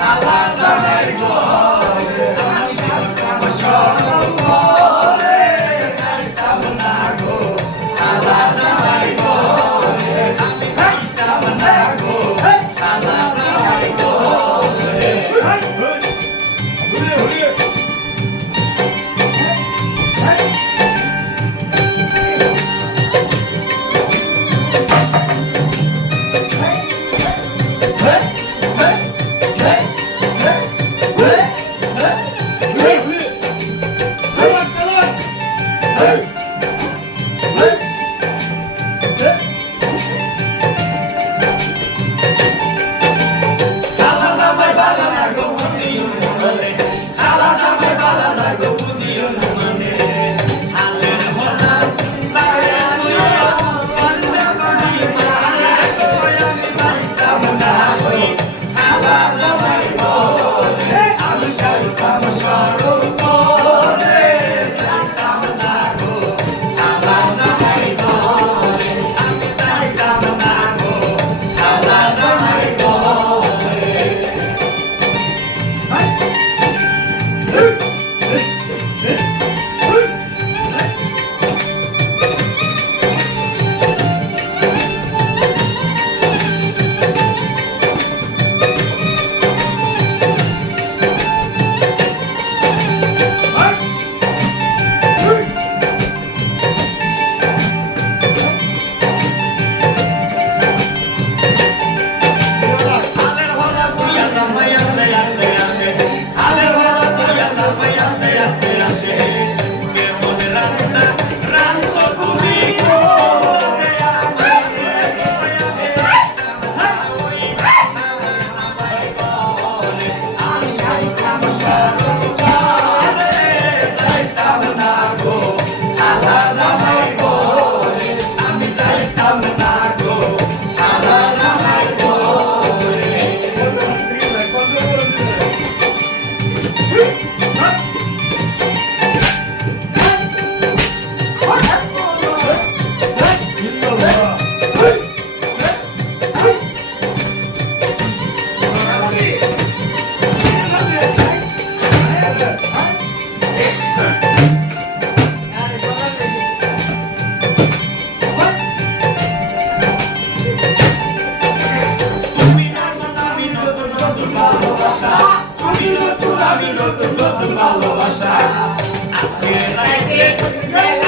Allah Bye. আমি নতুন আমি নতুন নতুন ভালোবাসা আজকে